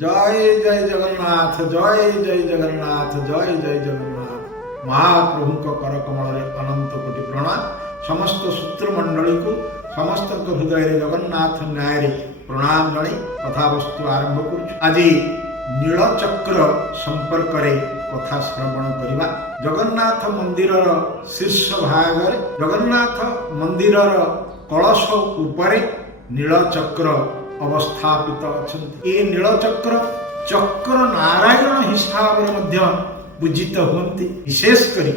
जय जय जगन्नाथ जय जय जगन्नाथ जय जय जगन्नाथ। महाप्रभु कर कमल अनंत कोटि प्रणाम। समस्त सूत्रमंडली को समस्त हृदय जगन्नाथ न्याय प्रणाम जन कथावस्तु आरंभ कर। आज नीलचक्र संपर्क कथा श्रवण करवा। जगन्नाथ मंदिर शीर्ष भाग जगन्नाथ मंदिर कलश उपरे नीलचक्र अवस्थापित अछंती। ये नीलचक्र चक्र नारायण हिसाब से पूजित हुंती। विशेष कर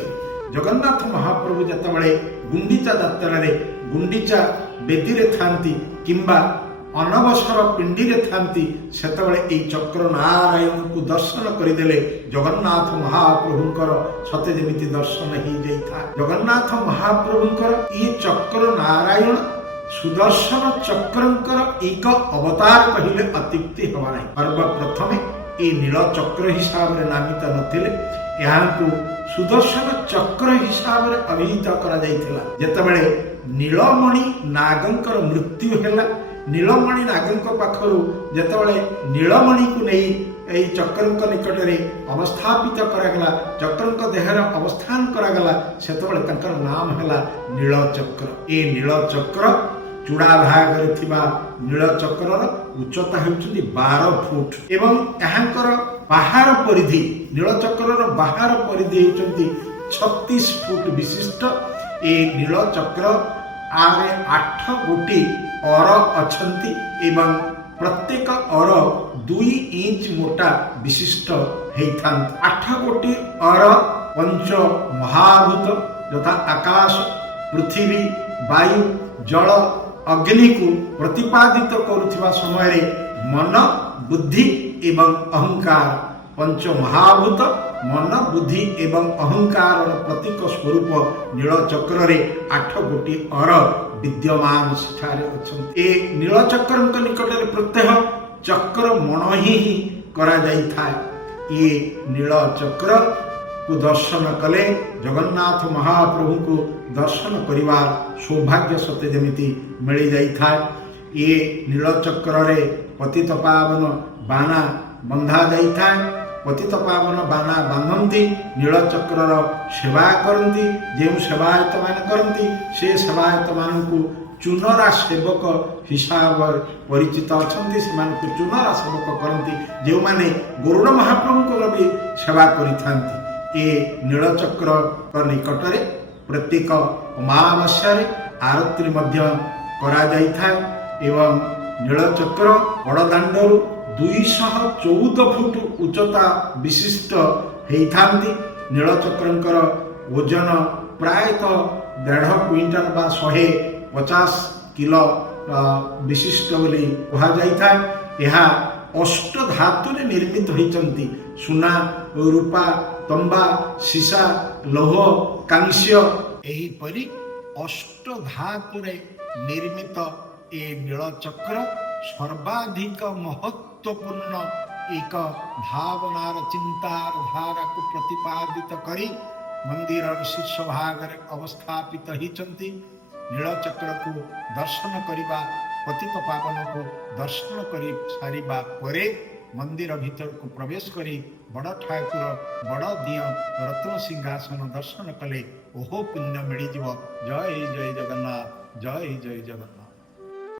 जगन्नाथ महाप्रभु जितेबाला गुंडीचा यात्रा गुंडीचा बेदी रे थांती किंबा अनवसर पिंडी रे थांती सेतबेले एई चक्र नारायण को दर्शन करदेले जगन्नाथ महाप्रभुंकर सते जेमिति दर्शन ही जाइथा। जगन्नाथ महाप्रभुंकर ये चक्र नारायण सुदर्शन चक्रंकर एक अवतार कहले अत्युक्ति हवा नहीं। सर्वप्रथम ये नीलचक्र हिसाब से नामित नथिले यहाँ को सुदर्शन चक्र हिसाब से अभिहित करा जाइथिला। जेतेबेले नीलमणि नागंकर मृत्यु हैला नीलमणि नागंक पाखरु जेतेबेले नीलमणि को नहीं एई चक्रंक निकट में अवस्थापित करागला चक्रंक देहर अवस्थान करागला सेतेबेले तंकर नाम हैला नीलचक्र। ए नीलचक्र चूड़ा भाग नीलचक्र उच्चता होउछन्ती 12 फुट एवं यहांकर बाहर परिधि नीलचक्र बाहर परिधि होउछन्ती 36 फुट विशिष्ट। ए नीलचक्र आगे 8 गोटी और अछंती एवं प्रत्येक और 2 इंच मोटा विशिष्ट हेइथांत। 8 गोटी और पंच महाभूत यथा आकाश पृथ्वी वायु जल अग्नि को प्रतिपादित करुवा समय मन बुद्धि एवं अहंकार पंच महाभूत मन बुद्धि एवं अहंकार प्रतीक स्वरूप नीलचक्र 8 गोटी और विद्यमान सेठारे अछंती। ए नीलचक्र निकट प्रत्यह चक्र मण ही करा जाइथाय। ये नीलचक्र को दर्शन कले जगन्नाथ महाप्रभु को दर्शन करिवार सौभाग्य सते जेमिति मिली जाइथाय। ये नीलचक्र रे पतित पावन बाना बंधा जाइथाय। पतित पावन बाना बांधती नीलचक्र सेवा करती जो सेवायत मान करती से सेवायत मान को चुनरा सेवक हिसाब परिचित अच्छा से चुनरा सेवक करती जो माने गरुड़ महाप्रभु को भी सेवा करिथांती। ये नीलचक्र निकट में प्रत्येक अमावास्या आरती करा जाइथाय एवं नीलचक्र बड़दाण्डरू 214 फुट उच्चता विशिष्ट हेइथांती। नीलचक्रंकर ओजन प्रायतः 1.5 क्विंटाल बा 150 किलो विशिष्ट बोली कहा जाइथाय। यह अष्ट धातु निर्मित होइचंती सुना रूपा तंबा सीसा लोह कांस्य एहीपरि अष्ट धातु निर्मित ए नीलचक्र सर्वाधिक महत्वपूर्ण एक भावनार चिंतार धारा को प्रतिपादित करी मंदिर शीर्ष भाग अवस्थापित होइचंती। नीलचक्र को दर्शन करिबा पतित पावन को दर्शन करी सारिबा परे मंदिर भीतर को प्रवेश करी बड़ ठाकुर बड़ दिय रत्न सिंहासन दर्शन कले ओहो पुण्य मिल जय जय जगन्नाथ जय जय जगन्नाथ।